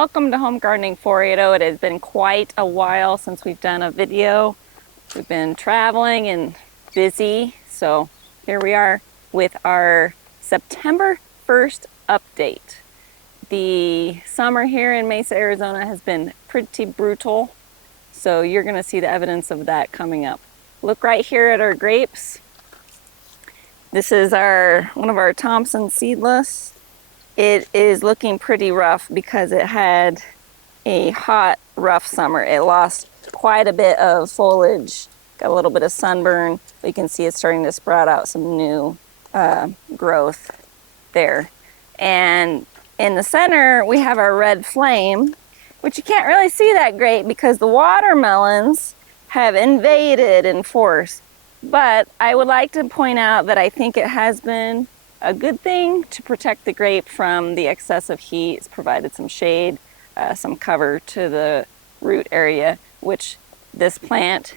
Welcome to Home Gardening 480. It has been quite a while since we've done a video. We've been traveling and busy, so here we are with our September 1st update. The summer here in Mesa, Arizona has been pretty brutal, so you're going to see the evidence of that coming up. Look right here at our grapes. This is one of our Thompson seedless. It is looking pretty rough because it had a hot, rough summer. It lost quite a bit of foliage, got a little bit of sunburn, but you can see it's starting to sprout out some new growth there. And in the center, we have our red flame, which you can't really see that great because the watermelons have invaded in force. But I would like to point out that I think it has been a good thing to protect the grape from the excessive heat. It's provided some shade, some cover to the root area, which this plant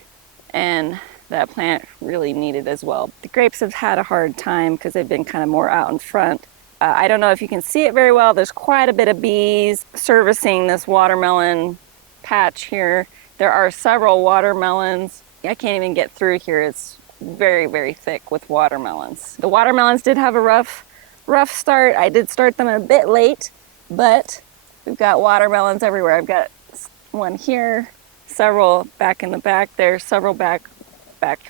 and that plant really needed as well. The grapes have had a hard time because they've been kind of more out in front. I don't know if you can see it very well. There's quite a bit of bees servicing this watermelon patch here. There are several watermelons. I can't even get through here. It's very, very thick with watermelons. The watermelons did have a rough start. I did start them a bit late, but we've got watermelons everywhere. I've got one here, several back in the back there, several back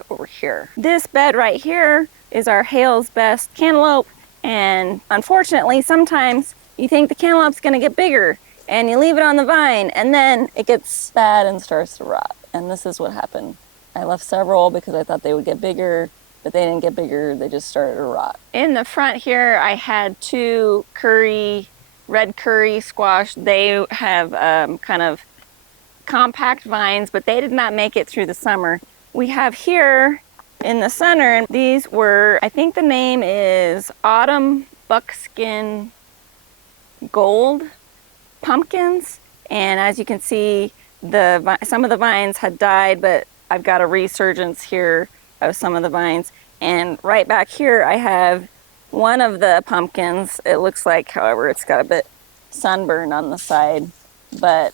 over here. This bed right here is our Hale's Best cantaloupe, and unfortunately sometimes you think the cantaloupe's gonna get bigger and you leave it on the vine and then it gets bad and starts to rot, and this is what happened. I left several because I thought they would get bigger, but they didn't get bigger, they just started to rot. In the front here, I had two red curry squash. They have kind of compact vines, but they did not make it through the summer. We have here in the center, and these were, I think the name is Autumn Buckskin Gold pumpkins. And as you can see, some of the vines had died, but I've got a resurgence here of some of the vines. And right back here, I have one of the pumpkins. It looks like, however, it's got a bit sunburned on the side, but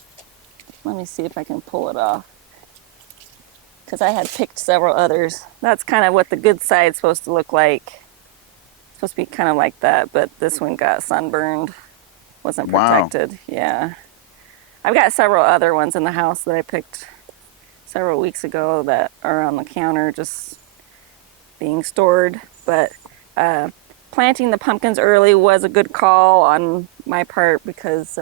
let me see if I can pull it off, because I had picked several others. That's kind of what the good side is supposed to look like. It's supposed to be kind of like that, but this one got sunburned, wasn't protected. Wow. Yeah. I've got several other ones in the house that I picked several weeks ago that are on the counter just being stored. But planting the pumpkins early was a good call on my part because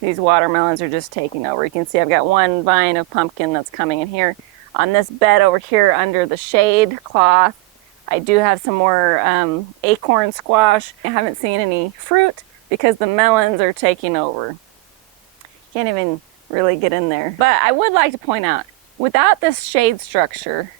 these watermelons are just taking over. You can see I've got one vine of pumpkin that's coming in here. On this bed over here under the shade cloth, I do have some more acorn squash. I haven't seen any fruit because the melons are taking over. Can't even really get in there. But I would like to point out, without this shade structure,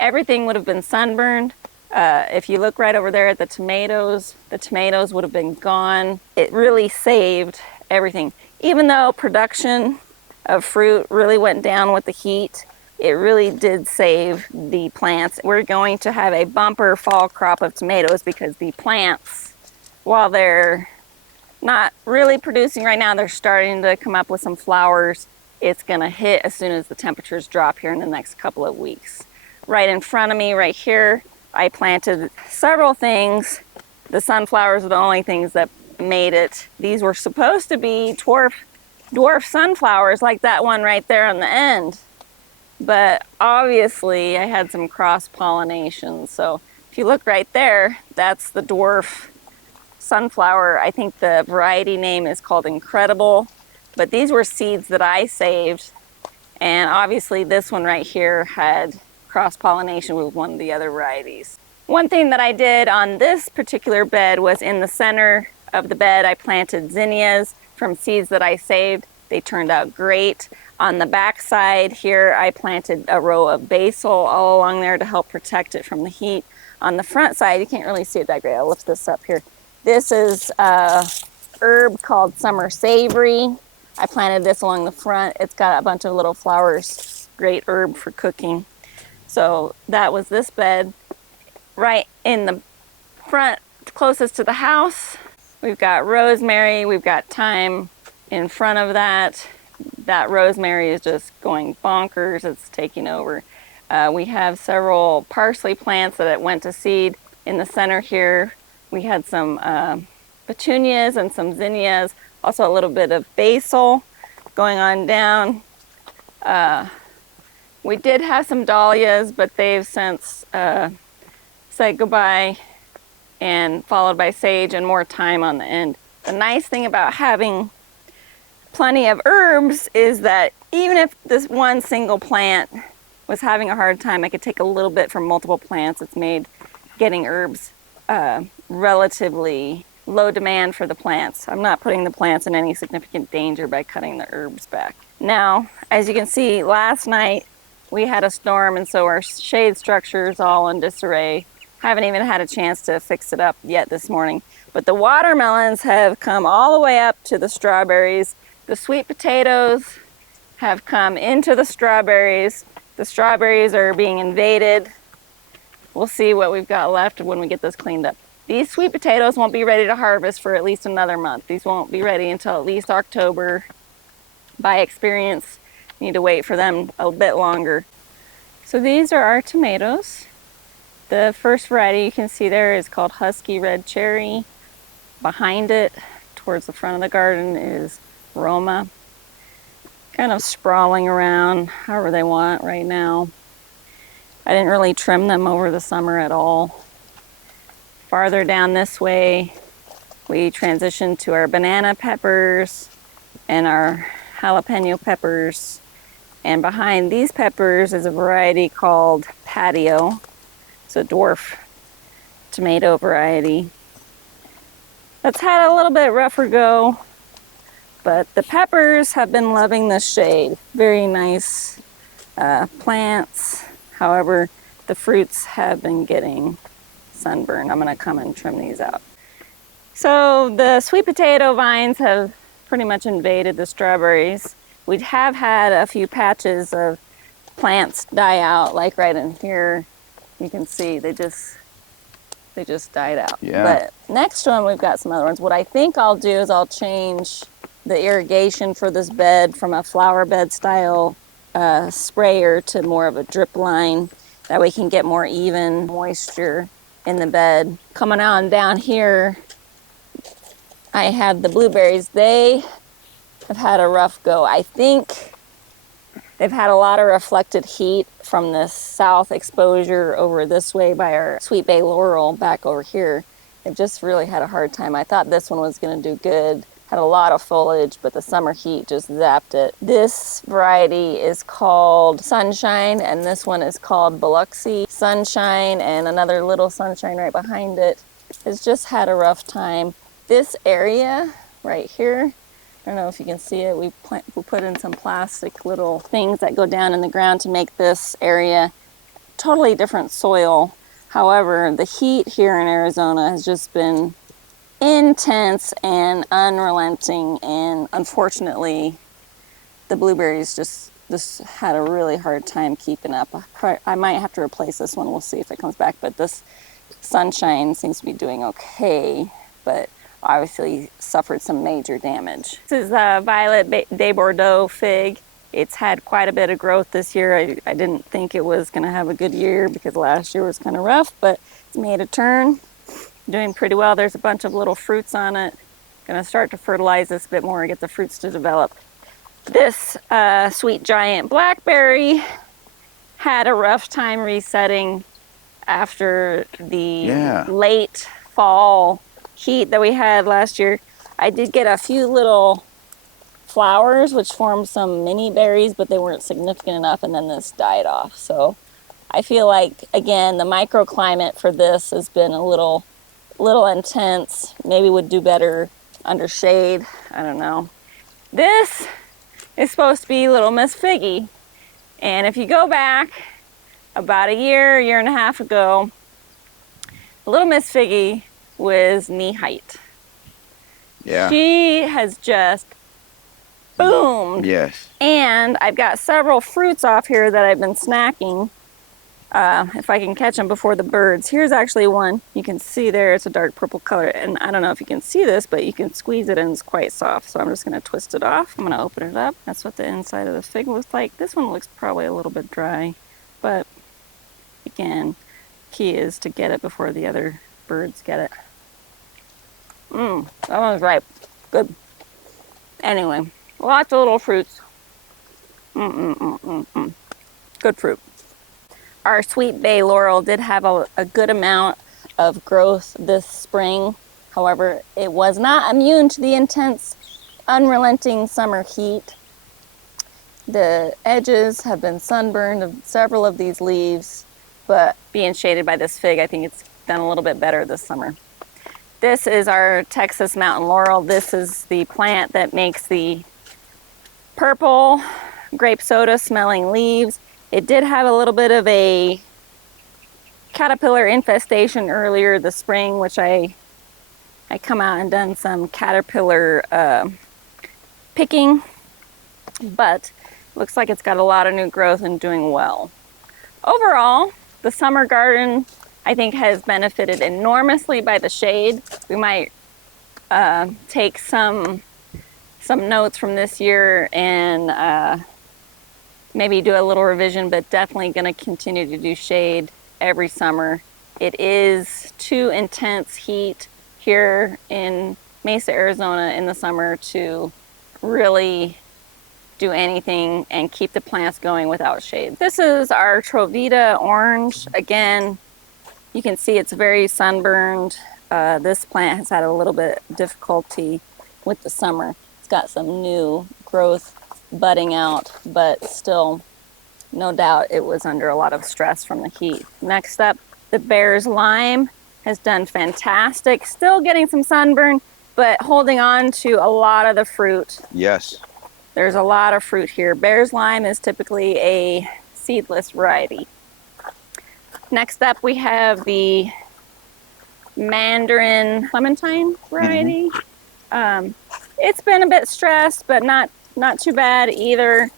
everything would have been sunburned. If you look right over there at the tomatoes would have been gone. It really saved everything. Even though production of fruit really went down with the heat, it really did save the plants. We're going to have a bumper fall crop of tomatoes because the plants, while they're not really producing right now, they're starting to come up with some flowers. It's gonna hit as soon as the temperatures drop here in the next couple of weeks. Right in front of me, right here, I planted several things. The sunflowers are the only things that made it. These were supposed to be dwarf sunflowers like that one right there on the end. But obviously I had some cross-pollination. So if you look right there, that's the dwarf sunflower. I think the variety name is called Incredible, but these were seeds that I saved, and obviously this one right here had cross-pollination with one of the other varieties. One thing that I did on this particular bed was in the center of the bed I planted zinnias from seeds that I saved. They turned out great. On the back side here I planted a row of basil all along there to help protect it from the heat. On the front side, you can't really see it that great. I'll lift this up here. This is a herb called Summer Savory. I planted this along the front. It's got a bunch of little flowers. Great herb for cooking. So that was this bed. Right in the front, closest to the house, We've got rosemary, we've got thyme in front of that. That rosemary is just going bonkers, it's taking over. We have several parsley plants that went to seed in the center here. We had some petunias and some zinnias, also a little bit of basil going on down. We did have some dahlias, but they've since said goodbye, and followed by sage and more thyme on the end. The nice thing about having plenty of herbs is that even if this one single plant was having a hard time, I could take a little bit from multiple plants. It's made getting herbs relatively low demand for the plants. I'm not putting the plants in any significant danger by cutting the herbs back. Now, as you can see, last night we had a storm, and so our shade structure is all in disarray. Haven't even had a chance to fix it up yet this morning. But the watermelons have come all the way up to the strawberries. The sweet potatoes have come into the strawberries. The strawberries are being invaded. We'll see what we've got left when we get this cleaned up. These sweet potatoes won't be ready to harvest for at least another month. These won't be ready until at least October. By experience, need to wait for them a bit longer. So these are our tomatoes. The first variety you can see there is called Husky Red Cherry. Behind it, towards the front of the garden, is Roma. Kind of sprawling around however they want right now. I didn't really trim them over the summer at all. Farther down this way, we transitioned to our banana peppers and our jalapeno peppers. And behind these peppers is a variety called Patio. It's a dwarf tomato variety. That's had a little bit rougher go, but the peppers have been loving the shade. Very nice plants. However, the fruits have been getting sunburned. I'm gonna come and trim these out. So the sweet potato vines have pretty much invaded the strawberries. We have had a few patches of plants die out, like right in here. You can see they just died out. Yeah. But next one, we've got some other ones. What I think I'll do is I'll change the irrigation for this bed from a flower bed style sprayer to more of a drip line. That way we can get more even moisture in the bed. Coming on down here, I have the blueberries. They have had a rough go. I think they've had a lot of reflected heat from the south exposure over this way by our Sweet Bay Laurel back over here. They've just really had a hard time. I thought this one was going to do good. Had a lot of foliage, but the summer heat just zapped it. This variety is called Sunshine, and this one is called Biloxi. Sunshine and another little Sunshine right behind it has just had a rough time. This area right here, I don't know if you can see it, we put in some plastic little things that go down in the ground to make this area totally different soil. However, the heat here in Arizona has just been intense and unrelenting, and unfortunately the blueberries just had a really hard time keeping up. I might have to replace this one. We'll see if it comes back, but this Sunshine seems to be doing okay, but obviously suffered some major damage. This is Violet de Bordeaux fig. It's had quite a bit of growth this year. I didn't think it was going to have a good year because last year was kind of rough, but it's made a turn. Doing pretty well. There's a bunch of little fruits on it. Gonna start to fertilize this a bit more and get the fruits to develop. This sweet giant blackberry had a rough time resetting after the late fall heat that we had last year. I did get a few little flowers which formed some mini berries, but they weren't significant enough, and then this died off. So I feel like, again, the microclimate for this has been a little intense. Maybe would do better under shade. I don't know. This is supposed to be Little Miss Figgy. And if you go back about a year and a half ago, Little Miss Figgy was knee height. Yeah. She has just boomed. Yes. And I've got several fruits off here that I've been snacking. if I can catch them before the birds. Here's actually one. You can see there, it's a dark purple color. And I don't know if you can see this, but you can squeeze it and it's quite soft. So I'm just going to twist it off. I'm going to open it up. That's what the inside of the fig looks like. This one looks probably a little bit dry, but again, key is to get it before the other birds get it. That one's ripe. Good. Anyway, lots of little fruits. Good fruit. Our sweet bay laurel did have a good amount of growth this spring. However, it was not immune to the intense, unrelenting summer heat. The edges have been sunburned of several of these leaves, but being shaded by this fig, I think it's done a little bit better this summer. This is our Texas mountain laurel. This is the plant that makes the purple grape soda smelling leaves. It did have a little bit of a caterpillar infestation earlier this spring, which I come out and done some caterpillar picking, but looks like it's got a lot of new growth and doing well. Overall, the summer garden, I think, has benefited enormously by the shade. We might take some notes from this year and maybe do a little revision, but definitely going to continue to do shade every summer. It is too intense heat here in Mesa, Arizona in the summer to really do anything and keep the plants going without shade. This is our Trovita orange. Again, you can see it's very sunburned. This plant has had a little bit difficulty with the summer. It's got some new growth budding out, but still, no doubt it was under a lot of stress from the heat. Next up, the Bear's Lime has done fantastic. Still getting some sunburn, but holding on to a lot of the fruit. Yes. There's a lot of fruit here. Bear's Lime is typically a seedless variety. Next up, we have the Mandarin Clementine variety. It's been a bit stressed, but not too bad either.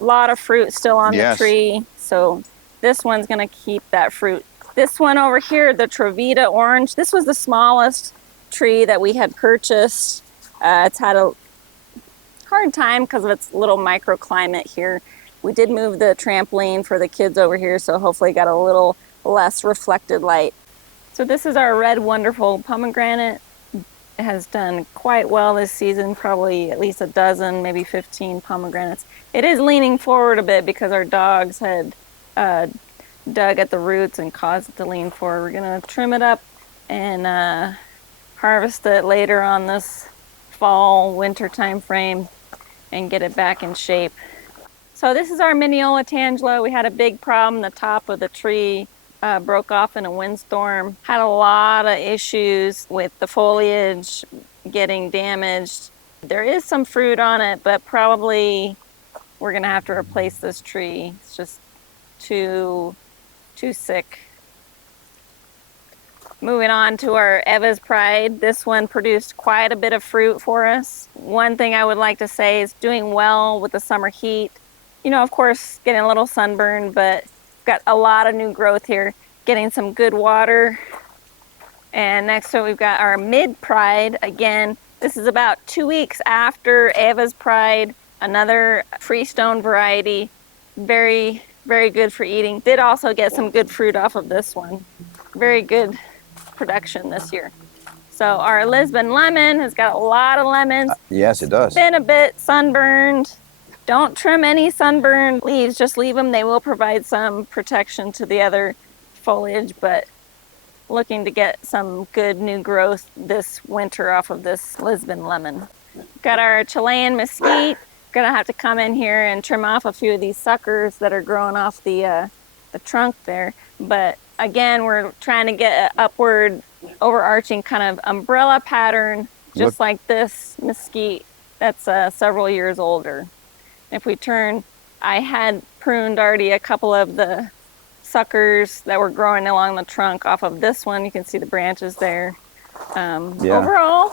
A lot of fruit still on the tree, so this one's going to keep that fruit. This one over here, the Trovita orange, this was the smallest tree that we had purchased. It's had a hard time because of its little microclimate here. We did move the trampoline for the kids over here, so hopefully got a little less reflected light. So this is our Red Wonderful pomegranate. It has done quite well this season, probably at least a dozen, maybe 15 pomegranates. It is leaning forward a bit because our dogs had dug at the roots and caused it to lean forward. We're gonna trim it up and harvest it later on this fall, winter time frame and get it back in shape. So this is our Mineola tangela. We had a big problem. The top of the tree broke off in a windstorm. Had a lot of issues with the foliage getting damaged. There is some fruit on it, but probably we're gonna have to replace this tree. It's just too sick. Moving on to our Eva's Pride. This one produced quite a bit of fruit for us. One thing I would like to say is doing well with the summer heat. You know, of course, getting a little sunburn, but got a lot of new growth here, getting some good water. And next up, we've got our Mid Pride. Again, this is about 2 weeks after Eva's Pride, another freestone variety. Very, very good for eating. Did also get some good fruit off of this one. Very good production this year. So our Lisbon lemon has got a lot of lemons. Yes, it does. Been a bit sunburned. Don't trim any sunburned leaves, just leave them. They will provide some protection to the other foliage, but looking to get some good new growth this winter off of this Lisbon lemon. Got our Chilean mesquite. Gonna have to come in here and trim off a few of these suckers that are growing off the trunk there. But again, we're trying to get an upward, overarching kind of umbrella pattern, just like this mesquite that's several years older. If we turn, I had pruned already a couple of the suckers that were growing along the trunk off of this one. You can see the branches there. Overall,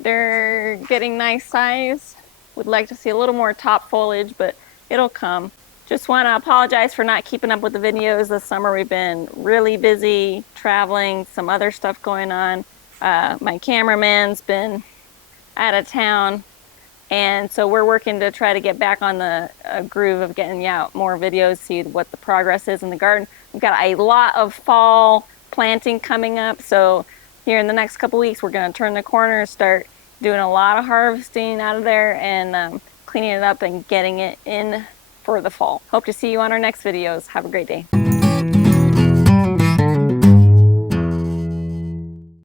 they're getting nice size. Would like to see a little more top foliage, but it'll come. Just want to apologize for not keeping up with the videos this summer. We've been really busy traveling, some other stuff going on. My cameraman's been out of town, and so we're working to try to get back on the groove of getting you out more videos, see what the progress is in the garden. We've got a lot of fall planting coming up, so here in the next couple weeks we're going to turn the corner, start doing a lot of harvesting out of there, and cleaning it up and getting it in for the fall. Hope to see you on our next videos. Have a great day.